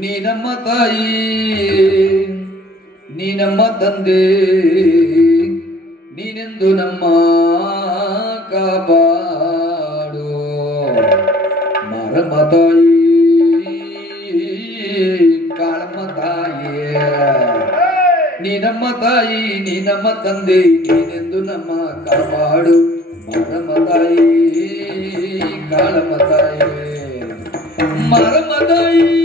നീ നമ്മ തായി നീ നമ്മ തന്തേ നീനെന്തു നമ്മ കാപാടോ മറമ്മ തായി കാളമ്മ തായേ നീ നീനെന്തു നമ്മ കാപാടു മറമ്മ തായി കാളമ്മ